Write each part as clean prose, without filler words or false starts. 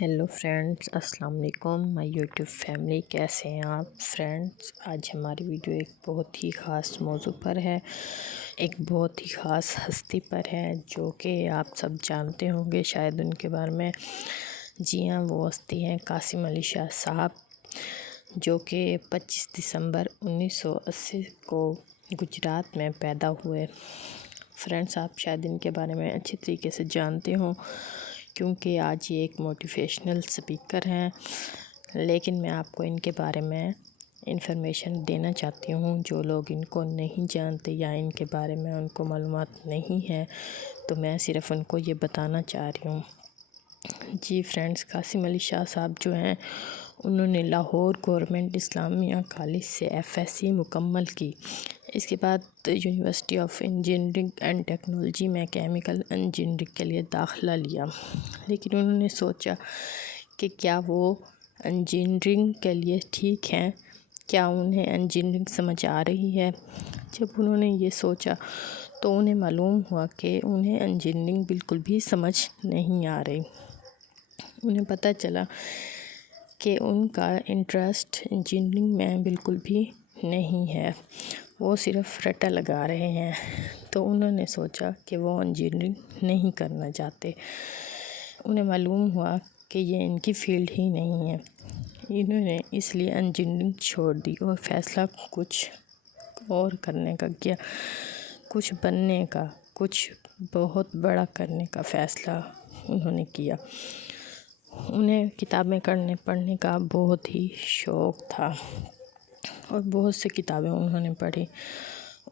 Hello friends, السلام علیکم مائی YouTube family, کیسے ہیں آپ فرینڈز؟ آج ہماری ویڈیو ایک بہت ہی خاص موضوع پر ہے، ایک بہت ہی خاص ہستی پر ہے جو کہ آپ سب جانتے ہوں گے شاید ان کے بارے میں۔ جی ہاں، وہ ہستی ہیں قاسم علی شاہ صاحب، جو کہ 25 دسمبر 1980 کو گجرات میں پیدا ہوئے۔ فرینڈز، آپ شاید ان کے بارے میں اچھی طریقے سے جانتے ہوں کیونکہ آج یہ ایک موٹیویشنل سپیکر ہیں، لیکن میں آپ کو ان کے بارے میں انفارمیشن دینا چاہتی ہوں۔ جو لوگ ان کو نہیں جانتے یا ان کے بارے میں ان کو معلومات نہیں ہے تو میں صرف ان کو یہ بتانا چاہ رہی ہوں۔ جی فرینڈز، قاسم علی شاہ صاحب جو ہیں انہوں نے لاہور گورنمنٹ اسلامیہ کالج سے FSc مکمل کی۔ اس کے بعد university of engineering and technology میں کیمیکل انجینئرنگ کے لیے داخلہ لیا، لیکن انہوں نے سوچا کہ کیا وہ انجینئرنگ کے لیے ٹھیک ہیں، کیا انہیں انجینئرنگ سمجھ آ رہی ہے۔ جب انہوں نے یہ سوچا تو انہیں معلوم ہوا کہ انہیں انجینئرنگ بالکل بھی سمجھ نہیں آ رہی۔ انہیں پتہ چلا کہ ان کا انٹرسٹ انجینئرنگ میں بالکل بھی نہیں ہے، وہ صرف رٹا لگا رہے ہیں۔ تو انہوں نے سوچا کہ وہ انجینئرنگ نہیں کرنا چاہتے۔ انہیں معلوم ہوا کہ یہ ان کی فیلڈ ہی نہیں ہے۔ انہوں نے اس لیے انجینئرنگ چھوڑ دی اور فیصلہ کچھ اور کرنے کا کیا، کچھ بننے کا، کچھ بہت بڑا کرنے کا فیصلہ انہوں نے کیا۔ انہیں کتابیں پڑھنے کا بہت ہی شوق تھا اور بہت سی کتابیں انہوں نے پڑھی۔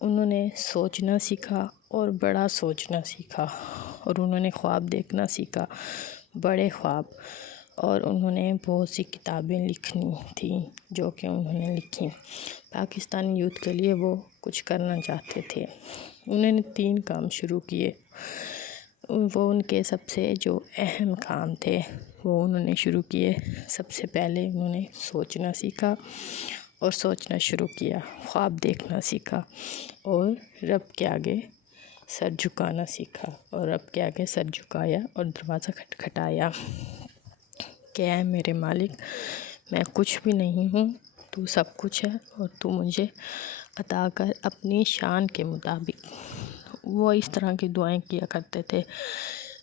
انہوں نے سوچنا سیکھا اور بڑا سوچنا سیکھا، اور انہوں نے خواب دیکھنا سیکھا، بڑے خواب۔ اور انہوں نے بہت سی کتابیں لکھنی تھیں جو کہ انہوں نے لکھی۔ پاکستانی یوتھ کے لیے وہ کچھ کرنا چاہتے تھے۔ انہوں نے 3 کام شروع کیے، وہ ان کے سب سے جو اہم کام تھے وہ انہوں نے شروع کیے۔ سب سے پہلے انہوں نے سوچنا سیکھا اور سوچنا شروع کیا، خواب دیکھنا سیکھا، اور رب کے آگے سر جھکانا سیکھا، اور رب کے آگے سر جھکایا اور دروازہ کھٹکھٹایا کہ اے میرے مالک، میں کچھ بھی نہیں ہوں، تو سب کچھ ہے، اور تو مجھے عطا کر اپنی شان کے مطابق۔ وہ اس طرح کی دعائیں کیا کرتے تھے۔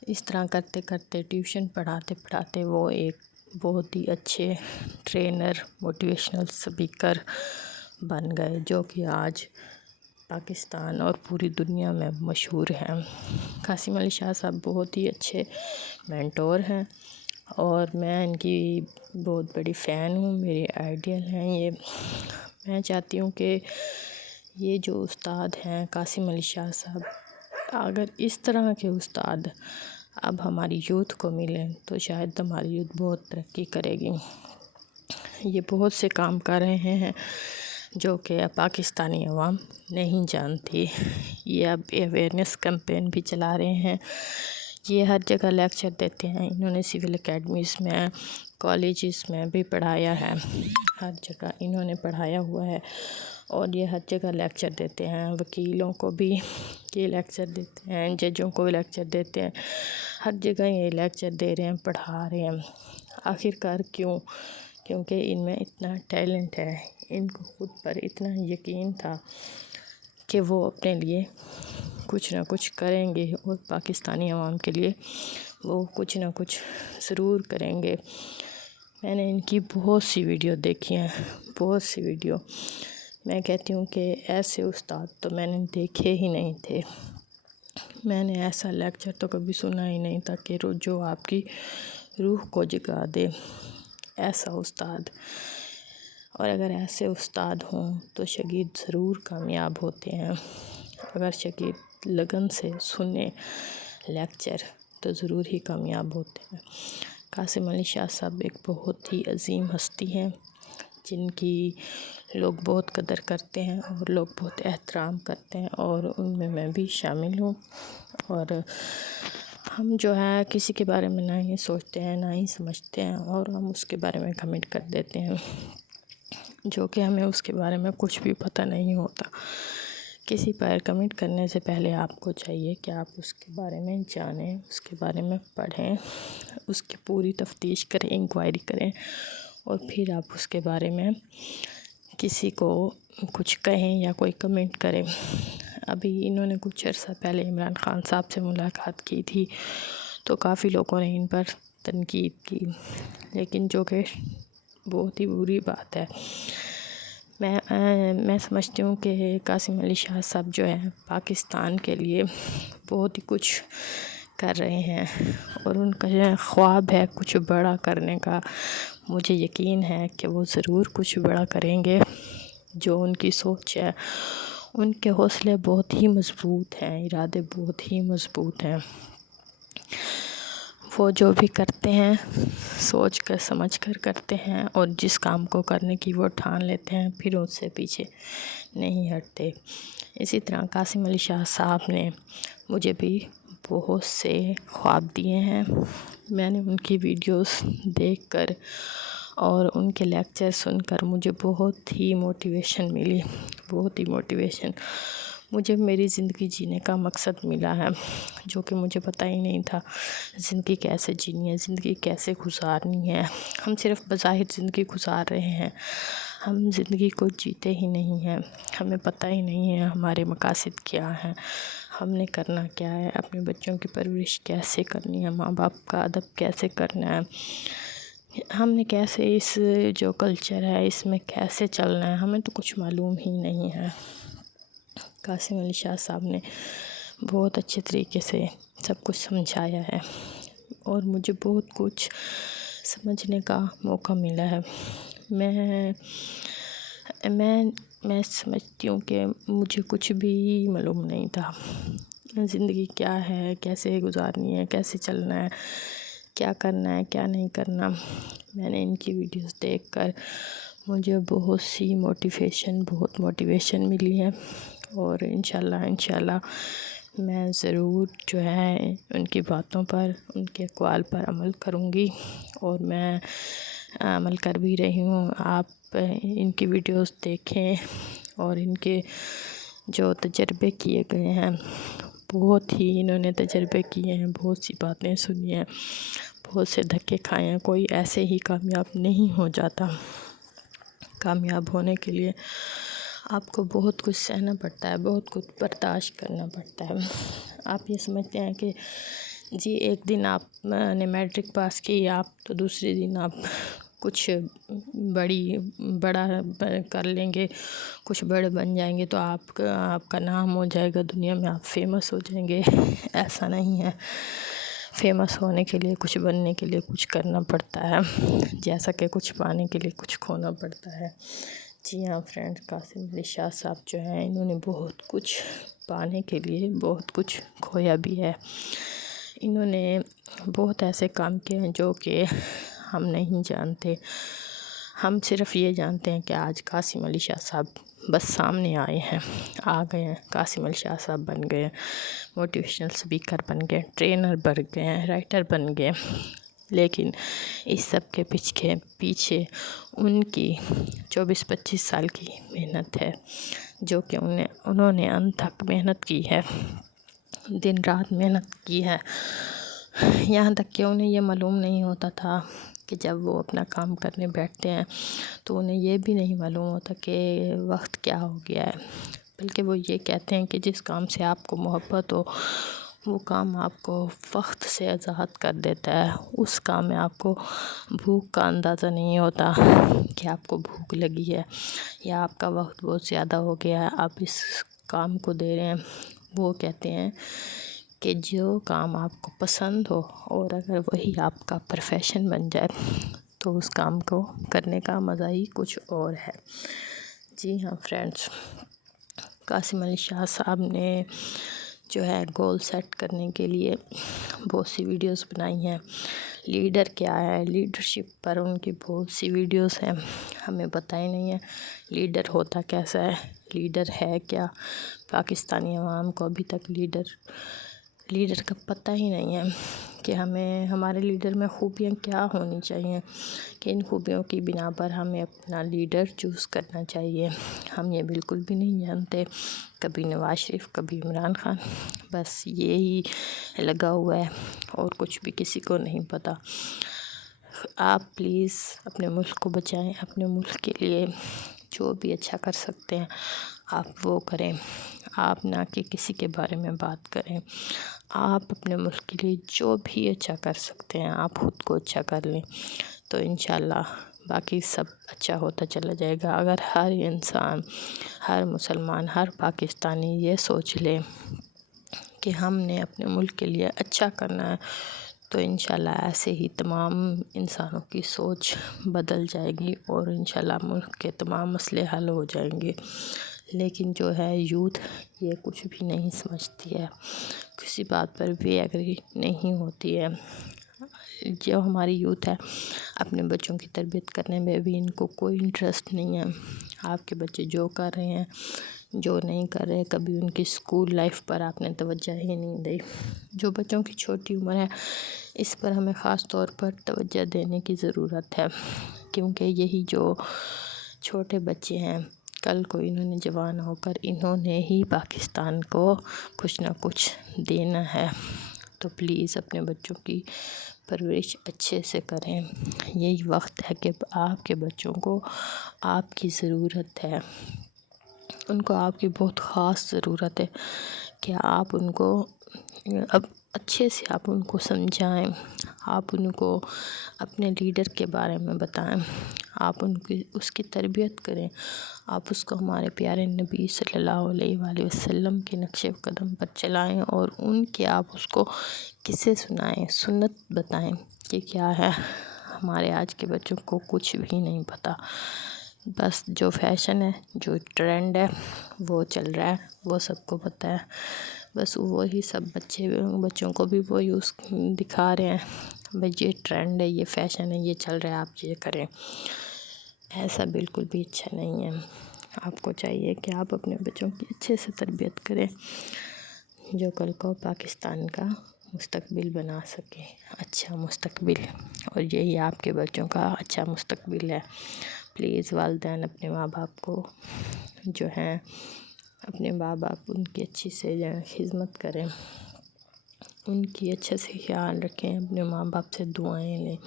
اس طرح کرتے کرتے ٹیوشن پڑھاتے وہ ایک بہت ہی اچھے ٹرینر، موٹیویشنل سپیکر بن گئے، جو کہ آج پاکستان اور پوری دنیا میں مشہور ہیں۔ قاسم علی شاہ صاحب بہت ہی اچھے مینٹور ہیں اور میں ان کی بہت بڑی فین ہوں، میرے آئیڈیل ہیں یہ۔ میں چاہتی ہوں کہ یہ جو استاد ہیں قاسم علی شاہ صاحب، اگر اس طرح کے استاد اب ہماری یوتھ کو ملیں تو شاید ہماری یوتھ بہت ترقی کرے گی۔ یہ بہت سے کام کر رہے ہیں جو کہ پاکستانی عوام نہیں جانتی۔ یہ اب اویئرنیس کیمپین بھی چلا رہے ہیں۔ یہ ہر جگہ لیکچر دیتے ہیں۔ انہوں نے سول اکیڈمیز میں، کالجز میں بھی پڑھایا ہے، ہر جگہ انہوں نے پڑھایا ہوا ہے، اور یہ ہر جگہ لیکچر دیتے ہیں۔ وکیلوں کو بھی یہ لیکچر دیتے ہیں، ججوں کو بھی لیکچر دیتے ہیں، ہر جگہ یہ لیکچر دے رہے ہیں، پڑھا رہے ہیں۔ آخرکار کیوں؟ کیونکہ ان میں اتنا ٹیلنٹ ہے، ان کو خود پر اتنا یقین تھا کہ وہ اپنے لیے کچھ نہ کچھ کریں گے، اور پاکستانی عوام کے لیے وہ کچھ نہ کچھ ضرور کریں گے۔ میں نے ان کی بہت سی ویڈیو دیکھی ہیں، بہت سی ویڈیو۔ میں کہتی ہوں کہ ایسے استاد تو میں نے دیکھے ہی نہیں تھے۔ میں نے ایسا لیکچر تو کبھی سنا ہی نہیں تھا کہ جو آپ کی روح کو جگا دے، ایسا استاد۔ اور اگر ایسے استاد ہوں تو شاگرد ضرور کامیاب ہوتے ہیں۔ اگر شاگرد لگن سے سنے لیکچر تو ضرور ہی کامیاب ہوتے ہیں۔ قاسم علی شاہ صاحب ایک بہت ہی عظیم ہستی ہیں جن کی لوگ بہت قدر کرتے ہیں اور لوگ بہت احترام کرتے ہیں، اور ان میں بھی شامل ہوں۔ اور ہم جو ہے کسی کے بارے میں نہ ہی سوچتے ہیں، نہ ہی سمجھتے ہیں، اور ہم اس کے بارے میں کمنٹ کر دیتے ہیں جو کہ ہمیں اس کے بارے میں کچھ بھی پتہ نہیں ہوتا کسی پر کمنٹ کرنے سے پہلے آپ کو چاہیے کہ آپ اس کے بارے میں جانیں، اس کے بارے میں پڑھیں، اس کی پوری تفتیش کریں، انکوائری کریں، اور پھر آپ اس کے بارے میں کسی کو کچھ کہیں یا کوئی کمنٹ کریں۔ ابھی انہوں نے کچھ عرصہ پہلے عمران خان صاحب سے ملاقات کی تھی، تو کافی لوگوں نے ان پر تنقید کی، لیکن جو کہ بہت ہی بری بات ہے۔ میں سمجھتی ہوں کہ قاسم علی شاہ صاحب جو ہیں پاکستان کے لیے بہت ہی کچھ کر رہے ہیں، اور ان کا جو خواب ہے کچھ بڑا کرنے کا، مجھے یقین ہے کہ وہ ضرور کچھ بڑا کریں گے۔ جو ان کی سوچ ہے، ان کے حوصلے بہت ہی مضبوط ہیں، ارادے بہت ہی مضبوط ہیں۔ وہ جو بھی کرتے ہیں سوچ کر سمجھ کر کرتے ہیں، اور جس کام کو کرنے کی وہ ٹھان لیتے ہیں پھر اس سے پیچھے نہیں ہٹتے۔ اسی طرح قاسم علی شاہ صاحب نے مجھے بھی بہت سے خواب دیے ہیں۔ میں نے ان کی ویڈیوز دیکھ کر اور ان کے لیکچر سن کر مجھے بہت ہی موٹیویشن ملی، بہت ہی موٹیویشن۔ مجھے میری زندگی جینے کا مقصد ملا ہے، جو کہ مجھے پتہ ہی نہیں تھا زندگی کیسے جینی ہے، زندگی کیسے گزارنی ہے۔ ہم صرف بظاہر زندگی گزار رہے ہیں، ہم زندگی کو جیتے ہی نہیں ہیں۔ ہمیں پتہ ہی نہیں ہے ہمارے مقاصد کیا ہیں، ہم نے کرنا کیا ہے، اپنے بچوں کی پرورش کیسے کرنی ہے، ماں باپ کا ادب کیسے کرنا ہے، ہم نے کیسے اس جو کلچر ہے اس میں کیسے چلنا ہے، ہمیں تو کچھ معلوم ہی نہیں ہے۔ قاسم علی شاہ صاحب نے بہت اچھے طریقے سے سب کچھ سمجھایا ہے، اور مجھے بہت کچھ سمجھنے کا موقع ملا ہے۔ میں سمجھتی ہوں کہ مجھے کچھ بھی معلوم نہیں تھا، زندگی کیا ہے، کیسے گزارنی ہے، کیسے چلنا ہے، کیا کرنا ہے، کیا نہیں کرنا۔ میں نے ان کی ویڈیوز دیکھ کر مجھے بہت سی موٹیویشن ملی ہے، اور انشاءاللہ میں ضرور جو ہے ان کی باتوں پر، ان کے اقوال پر عمل کروں گی، اور میں عمل کر بھی رہی ہوں۔ آپ ان کی ویڈیوز دیکھیں، اور ان کے جو تجربے کیے گئے ہیں، بہت ہی انہوں نے تجربے کیے ہیں، بہت سی باتیں سنی ہیں، بہت سے دھکے کھائے ہیں۔ کوئی ایسے ہی کامیاب نہیں ہو جاتا، کامیاب ہونے کے لیے آپ کو بہت کچھ سہنا پڑتا ہے، بہت کچھ برداشت کرنا پڑتا ہے۔ آپ یہ سمجھتے ہیں کہ جی ایک دن آپ نے میٹرک پاس کی، آپ تو دوسرے دن آپ کچھ بڑا کر لیں گے، کچھ بڑے بن جائیں گے، تو آپ کا نام ہو جائے گا دنیا میں، آپ فیمس ہو جائیں گے۔ ایسا نہیں ہے، فیمس ہونے کے لیے، کچھ بننے کے لیے کچھ کرنا پڑتا ہے، جیسا کہ کچھ پانے کے لیے کچھ کھونا پڑتا ہے۔ جی ہاں فرینڈ، قاسم علی شاہ صاحب جو ہیں انہوں نے بہت کچھ پانے کے لیے بہت کچھ کھویا بھی ہے۔ انہوں نے بہت ایسے کام کیے ہیں جو کہ ہم نہیں جانتے، ہم صرف یہ جانتے ہیں کہ آج قاسم علی شاہ صاحب بس سامنے آئے ہیں، آ گئے ہیں، قاسم علی شاہ صاحب بن گئے، موٹیویشنل اسپیکر بن گئے، ٹرینر بن گئے، رائٹر بن گئے، لیکن اس سب کے پیچھے ان کی 24-25 سال کی محنت ہے، جو کہ انہوں نے انت تک محنت کی ہے، دن رات محنت کی ہے۔ یہاں تک کہ انہیں یہ معلوم نہیں ہوتا تھا کہ جب وہ اپنا کام کرنے بیٹھتے ہیں تو انہیں یہ بھی نہیں معلوم ہوتا کہ وقت کیا ہو گیا ہے، بلکہ وہ یہ کہتے ہیں کہ جس کام سے آپ کو محبت ہو وہ کام آپ کو وقت سے آزاد کر دیتا ہے۔ اس کام میں آپ کو بھوک کا اندازہ نہیں ہوتا کہ آپ کو بھوک لگی ہے، یا آپ کا وقت بہت زیادہ ہو گیا ہے، آپ اس کام کو دے رہے ہیں۔ وہ کہتے ہیں کہ جو کام آپ کو پسند ہو، اور اگر وہی آپ کا پروفیشن بن جائے تو اس کام کو کرنے کا مزہ ہی کچھ اور ہے۔ جی ہاں فرینڈس، قاسم علی شاہ صاحب نے جو ہے گول سیٹ کرنے کے لیے بہت سی ویڈیوز بنائی ہیں۔ لیڈر کیا ہے، لیڈرشپ پر ان کی بہت سی ویڈیوز ہیں، ہمیں پتہ ہی نہیں ہے لیڈر ہوتا کیسا ہے، لیڈر ہے کیا۔ پاکستانی عوام کو ابھی تک لیڈر لیڈر کا پتہ ہی نہیں ہے کہ ہمیں ہمارے لیڈر میں خوبیاں کیا ہونی چاہیے، کہ ان خوبیوں کی بنا پر ہمیں اپنا لیڈر چوز کرنا چاہیے۔ ہم یہ بالکل بھی نہیں جانتے، کبھی نواز شریف، کبھی عمران خان، بس یہی لگا ہوا ہے اور کچھ بھی کسی کو نہیں پتہ۔ آپ پلیز اپنے ملک کو بچائیں، اپنے ملک کے لیے جو بھی اچھا کر سکتے ہیں آپ وہ کریں، آپ نہ کہ کسی کے بارے میں بات کریں۔ آپ اپنے ملک کے لیے جو بھی اچھا کر سکتے ہیں آپ خود کو اچھا کر لیں، تو انشاءاللہ باقی سب اچھا ہوتا چلا جائے گا۔ اگر ہر انسان، ہر مسلمان، ہر پاکستانی یہ سوچ لے کہ ہم نے اپنے ملک کے لیے اچھا کرنا ہے، تو انشاءاللہ ایسے ہی تمام انسانوں کی سوچ بدل جائے گی اور انشاءاللہ ملک کے تمام مسئلے حل ہو جائیں گے۔ لیکن جو ہے یوتھ یہ کچھ بھی نہیں سمجھتی ہے، کسی بات پر بھی ایگری نہیں ہوتی ہے۔ جو ہماری یوتھ ہے اپنے بچوں کی تربیت کرنے میں بھی ان کو کوئی انٹرسٹ نہیں ہے۔ آپ کے بچے جو کر رہے ہیں، جو نہیں کر رہے، کبھی ان کی اسکول لائف پر آپ نے توجہ ہی نہیں دی۔ جو بچوں کی چھوٹی عمر ہے اس پر ہمیں خاص طور پر توجہ دینے کی ضرورت ہے، کیونکہ یہی جو چھوٹے بچے ہیں کل کو انہوں نے جوان ہو کر انہوں نے ہی پاکستان کو کچھ نہ کچھ دینا ہے۔ تو پلیز اپنے بچوں کی پرورش اچھے سے کریں۔ یہی وقت ہے کہ آپ کے بچوں کو آپ کی ضرورت ہے، ان کو آپ کی بہت خاص ضرورت ہے کہ آپ ان کو اب اچھے سے آپ ان کو سمجھائیں، آپ ان کو اپنے لیڈر کے بارے میں بتائیں، آپ اس کی تربیت کریں، آپ اس کو ہمارے پیارے نبی صلی اللہ علیہ وآلہ وسلم کے نقش قدم پر چلائیں اور ان کے آپ اس کو قصے سنائیں، سنت بتائیں کہ کیا ہے۔ ہمارے آج کے بچوں کو کچھ بھی نہیں پتہ، بس جو فیشن ہے، جو ٹرینڈ ہے وہ چل رہا ہے، وہ سب کو پتہ ہے، بس وہی سب بچوں کو بھی وہ یوز دکھا رہے ہیں، بھئی یہ ٹرینڈ ہے، یہ فیشن ہے، یہ چل رہا ہے، آپ یہ کریں۔ ایسا بالکل بھی اچھا نہیں ہے۔ آپ کو چاہیے کہ آپ اپنے بچوں کی اچھے سے تربیت کریں، جو کل کو پاکستان کا مستقبل بنا سکے، اچھا مستقبل، اور یہی آپ کے بچوں کا اچھا مستقبل ہے۔ پلیز والدین اپنے ماں باپ کو جو ہیں، اپنے ماں باپ ان کی اچھی سے خدمت کریں، ان کی اچھے سے خیال رکھیں، اپنے ماں باپ سے دعائیں لیں،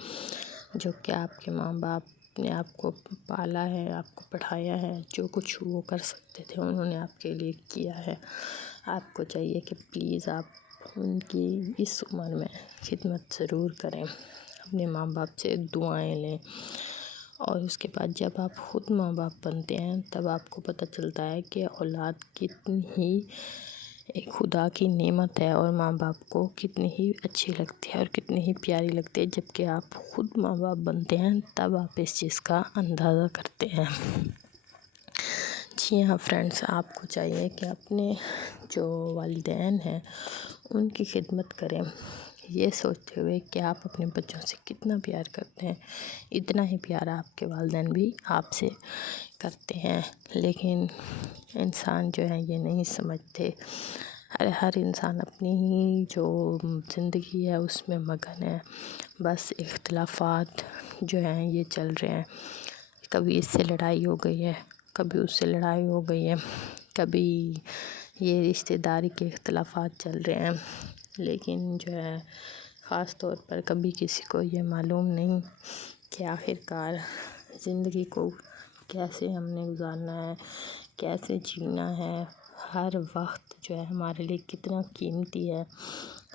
جو کہ آپ کے ماں باپ نے آپ کو پالا ہے، آپ کو پڑھایا ہے، جو کچھ وہ کر سکتے تھے انہوں نے آپ کے لیے کیا ہے۔ آپ کو چاہیے کہ پلیز آپ ان کی اس عمر میں خدمت ضرور کریں، اپنے ماں باپ سے دعائیں لیں، اور اس کے بعد جب آپ خود ماں باپ بنتے ہیں تب آپ کو پتہ چلتا ہے کہ اولاد کتنی ہی ایک خدا کی نعمت ہے، اور ماں باپ کو کتنی ہی اچھی لگتی ہے اور کتنی ہی پیاری لگتی ہے۔ جب کہ آپ خود ماں باپ بنتے ہیں تب آپ اس چیز کا اندازہ کرتے ہیں۔ جی ہاں فرینڈس، آپ کو چاہیے کہ اپنے جو والدین ہیں ان کی خدمت کریں، یہ سوچتے ہوئے کہ آپ اپنے بچوں سے کتنا پیار کرتے ہیں، اتنا ہی پیار آپ کے والدین بھی آپ سے کرتے ہیں۔ لیکن انسان جو ہے یہ نہیں سمجھتے، ہر انسان اپنی ہی جو زندگی ہے اس میں مگن ہے، بس اختلافات جو ہیں یہ چل رہے ہیں، کبھی اس سے لڑائی ہو گئی ہے، کبھی اس سے لڑائی ہو گئی ہے، کبھی یہ رشتہ داری کے اختلافات چل رہے ہیں، لیکن جو ہے خاص طور پر کبھی کسی کو یہ معلوم نہیں کہ آخرکار زندگی کو کیسے ہم نے گزارنا ہے، کیسے جینا ہے، ہر وقت جو ہے ہمارے لیے کتنا قیمتی ہے،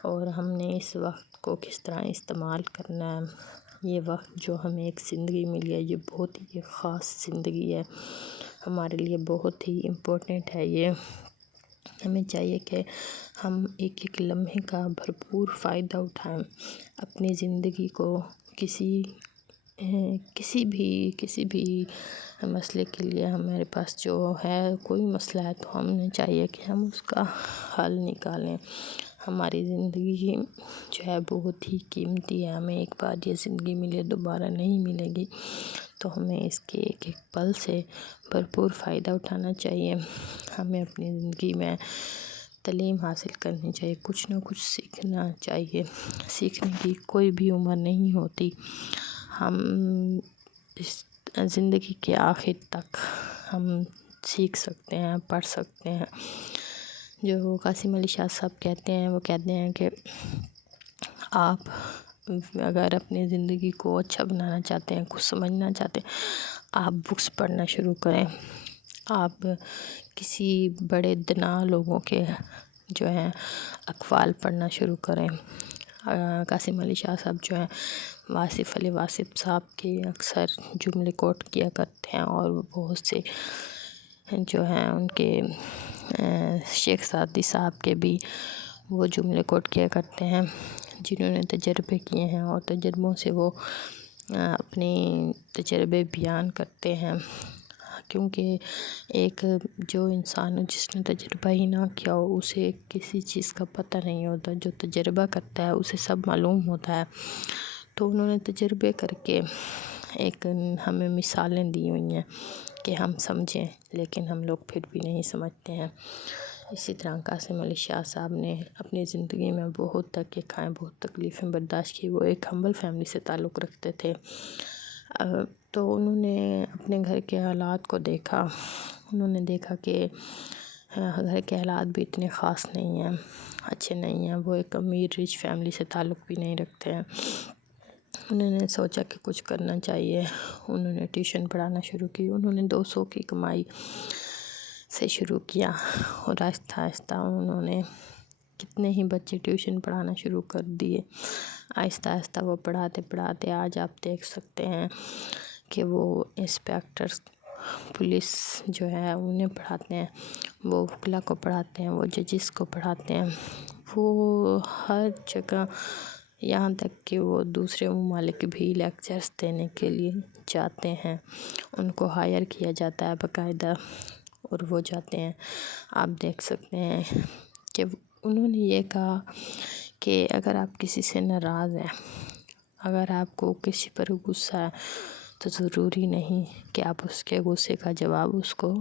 اور ہم نے اس وقت کو کس طرح استعمال کرنا ہے۔ یہ وقت جو ہمیں ایک زندگی ملی ہے یہ بہت ہی خاص زندگی ہے، ہمارے لیے بہت ہی امپورٹنٹ ہے یہ۔ ہمیں چاہیے کہ ہم ایک ایک لمحے کا بھرپور فائدہ اٹھائیں، اپنی زندگی کو کسی بھی مسئلے کے لیے ہمارے پاس جو ہے کوئی مسئلہ ہے تو ہمیں چاہیے کہ ہم اس کا حل نکالیں۔ ہماری زندگی جو ہے بہت ہی قیمتی ہے، ہمیں ایک بار یہ زندگی ملی ہے، دوبارہ نہیں ملے گی، تو ہمیں اس کے ایک ایک پل سے بھرپور فائدہ اٹھانا چاہیے۔ ہمیں اپنی زندگی میں تعلیم حاصل کرنی چاہیے، کچھ نہ کچھ سیکھنا چاہیے۔ سیکھنے کی کوئی بھی عمر نہیں ہوتی۔ ہم اس زندگی کے آخر تک ہم سیکھ سکتے ہیں، پڑھ سکتے ہیں۔ جو قاسم علی شاہ صاحب کہتے ہیں، وہ کہتے ہیں کہ آپ اگر اپنی زندگی کو اچھا بنانا چاہتے ہیں، کچھ سمجھنا چاہتے ہیں، آپ بکس پڑھنا شروع کریں۔ آپ کسی بڑے دانا لوگوں کے جو ہیں اقوال پڑھنا شروع کریں۔ قاسم علی شاہ صاحب جو ہیں واصف علی واصف صاحب کے اکثر جملے کوٹ کیا کرتے ہیں، اور بہت سے جو ہیں ان کے شیخ سعدی صاحب کے بھی وہ جملے کوٹ کیا کرتے ہیں، جنہوں نے تجربے کیے ہیں، اور تجربوں سے وہ اپنی تجربے بیان کرتے ہیں۔ کیونکہ ایک جو انسان جس نے تجربہ ہی نہ کیا ہو، اسے کسی چیز کا پتہ نہیں ہوتا۔ جو تجربہ کرتا ہے اسے سب معلوم ہوتا ہے۔ تو انہوں نے تجربے کر کے ایک ہمیں مثالیں دی ہوئی ہیں کہ ہم سمجھیں، لیکن ہم لوگ پھر بھی نہیں سمجھتے ہیں۔ اسی طرح قاسم علی شاہ صاحب نے اپنی زندگی میں بہت دھکے کھائے، بہت تکلیفیں برداشت کی۔ وہ ایک ہمبل فیملی سے تعلق رکھتے تھے، تو انہوں نے اپنے گھر کے حالات کو دیکھا۔ انہوں نے دیکھا کہ گھر کے حالات بھی اتنے خاص نہیں ہیں، اچھے نہیں ہیں۔ وہ ایک امیر رچ فیملی سے تعلق بھی نہیں رکھتے ہیں۔ انہوں نے سوچا کہ کچھ کرنا چاہیے۔ انہوں نے ٹیوشن پڑھانا شروع کی۔ انہوں نے 200 کی کمائی سے شروع کیا، اور آہستہ آہستہ انہوں نے کتنے ہی بچے ٹیوشن پڑھانا شروع کر دیے۔ آہستہ آہستہ وہ پڑھاتے پڑھاتے آج آپ دیکھ سکتے ہیں کہ وہ انسپیکٹر پولیس جو ہے انہیں پڑھاتے ہیں، وہ وکلا کو پڑھاتے ہیں، وہ ججز کو پڑھاتے ہیں، وہ ہر جگہ، یہاں تک کہ وہ دوسرے ممالک بھی لیکچرز دینے کے لیے جاتے ہیں۔ ان کو ہائر کیا جاتا ہے باقاعدہ، اور وہ جاتے ہیں۔ آپ دیکھ سکتے ہیں کہ انہوں نے یہ کہا کہ اگر آپ کسی سے ناراض ہیں، اگر آپ کو کسی پر غصہ ہے، تو ضروری نہیں کہ آپ اس کے غصے کا جواب اس کو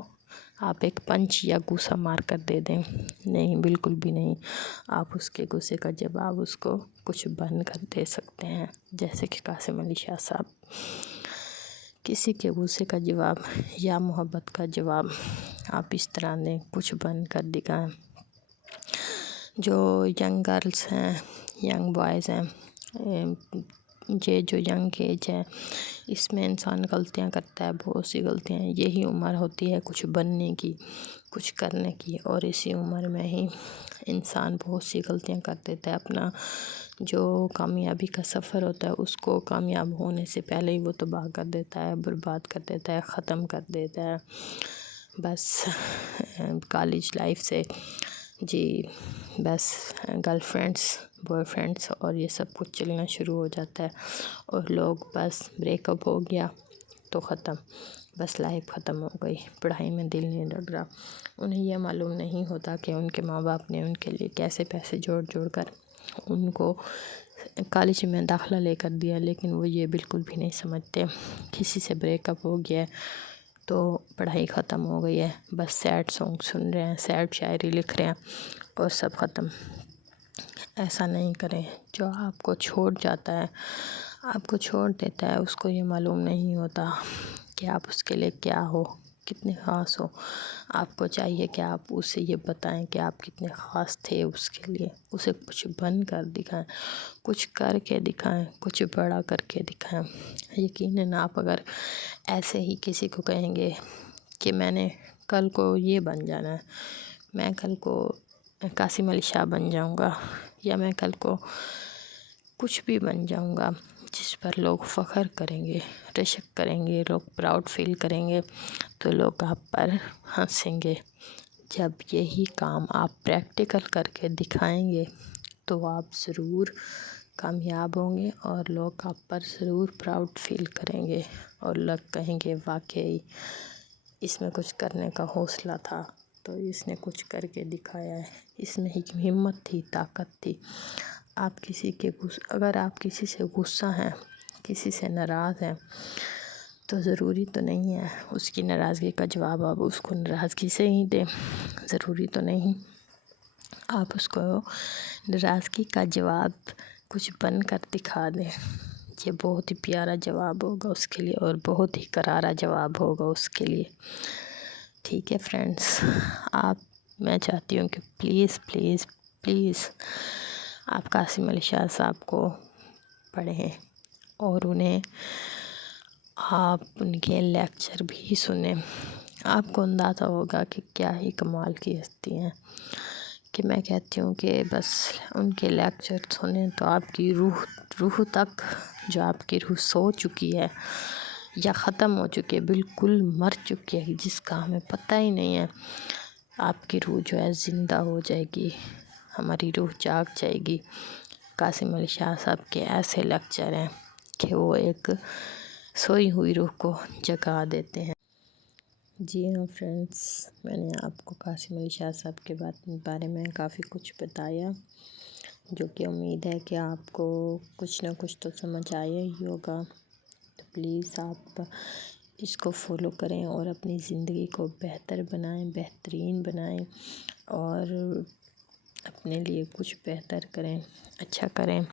آپ ایک پنچ یا غصہ مار کر دے دیں۔ نہیں، بالکل بھی نہیں۔ آپ اس کے غصے کا جواب اس کو کچھ بن کر دے سکتے ہیں، جیسے کہ قاسم علی شاہ صاحب۔ کسی کے غصے کا جواب یا محبت کا جواب آپ اس طرح دیں، کچھ بن کر دکھائیں۔ جو ینگ گرلز ہیں، ینگ بوائز ہیں، یہ جو ینگ ایج ہے، اس میں انسان غلطیاں کرتا ہے، بہت سی غلطیاں ہیں۔ یہی عمر ہوتی ہے کچھ بننے کی، کچھ کرنے کی، اور اسی عمر میں ہی انسان بہت سی غلطیاں کر دیتا ہے۔ اپنا جو کامیابی کا سفر ہوتا ہے اس کو کامیاب ہونے سے پہلے ہی وہ تباہ کر دیتا ہے، برباد کر دیتا ہے، ختم کر دیتا ہے۔ بس کالج لائف سے جی بس گرل فرینڈس، بوائے فرینڈس اور یہ سب کچھ چلنا شروع ہو جاتا ہے، اور لوگ بس بریک اپ ہو گیا تو ختم، بس لائف ختم ہو گئی، پڑھائی میں دل نہیں لگ رہا۔ انہیں یہ معلوم نہیں ہوتا کہ ان کے ماں باپ نے ان کے لیے کیسے پیسے جوڑ جوڑ کر ان کو کالج میں داخلہ لے کر دیا، لیکن وہ یہ بالکل بھی نہیں سمجھتے۔ کسی سے بریک اپ ہو گیا تو پڑھائی ختم ہو گئی ہے، بس سیڈ سانگ سن رہے ہیں، سیڈ شاعری لکھ رہے ہیں، اور سب ختم۔ ایسا نہیں کریں۔ جو آپ کو چھوڑ جاتا ہے، آپ کو چھوڑ دیتا ہے، اس کو یہ معلوم نہیں ہوتا کہ آپ اس کے لیے کیا ہو، کتنے خاص ہو۔ آپ کو چاہیے کہ آپ اسے یہ بتائیں کہ آپ کتنے خاص تھے اس کے لیے، اسے کچھ بن کر دکھائیں، کچھ کر کے دکھائیں، کچھ بڑا کر کے دکھائیں۔ یقیناً آپ اگر ایسے ہی کسی کو کہیں گے کہ میں نے کل کو یہ بن جانا ہے، میں کل کو قاسم علی شاہ بن جاؤں گا، یا میں کل کو کچھ بھی بن جاؤں گا جس پر لوگ فخر کریں گے، رشک کریں گے، لوگ پراؤڈ فیل کریں گے، تو لوگ آپ پر ہنسیں گے۔ جب یہی کام آپ پریکٹیکل کر کے دکھائیں گے تو آپ ضرور کامیاب ہوں گے، اور لوگ آپ پر ضرور پراؤڈ فیل کریں گے، اور لوگ کہیں گے واقعی اس میں کچھ کرنے کا حوصلہ تھا، تو اس نے کچھ کر کے دکھایا ہے، اس میں ایک ہمت تھی، طاقت تھی۔ اگر آپ کسی سے غصہ ہیں، کسی سے ناراض ہیں، تو ضروری تو نہیں ہے اس کی ناراضگی کا جواب آپ اس کو ناراضگی سے ہی دیں، ضروری تو نہیں۔ آپ اس کو ناراضگی کا جواب کچھ بن کر دکھا دیں۔ یہ بہت ہی پیارا جواب ہوگا اس کے لیے اور بہت ہی کرارا جواب ہوگا اس کے لیے۔ ٹھیک ہے فرینڈس، میں چاہتی ہوں کہ پلیز پلیز پلیز آپ قاسم علی شاہ صاحب کو پڑھیں اور آپ ان کے لیکچر بھی سنیں۔ آپ کو اندازہ ہوگا کہ کیا ہی کمال کی ہستی ہیں، کہ میں کہتی ہوں کہ بس ان کے لیکچر سنیں تو آپ کی روح تک، جو آپ کی روح سو چکی ہے یا ختم ہو چکی ہے، بالکل مر چکی ہے، جس کا ہمیں پتہ ہی نہیں ہے، آپ کی روح جو ہے زندہ ہو جائے گی، ہماری روح جاگ جائے گی۔ قاسم علی شاہ صاحب کے ایسے لیکچر ہیں کہ وہ ایک سوئی ہوئی روح کو جگا دیتے ہیں۔ جی ہاں فرینڈس، میں نے آپ کو قاسم علی شاہ صاحب کے بارے میں کافی کچھ بتایا، جو کہ امید ہے کہ آپ کو کچھ نہ کچھ تو سمجھ آیا ہی ہوگا۔ تو پلیز آپ اس کو فالو کریں اور اپنی زندگی کو بہتر بنائیں، بہترین بنائیں اور اپنے لیے کچھ بہتر کریں، اچھا کریں۔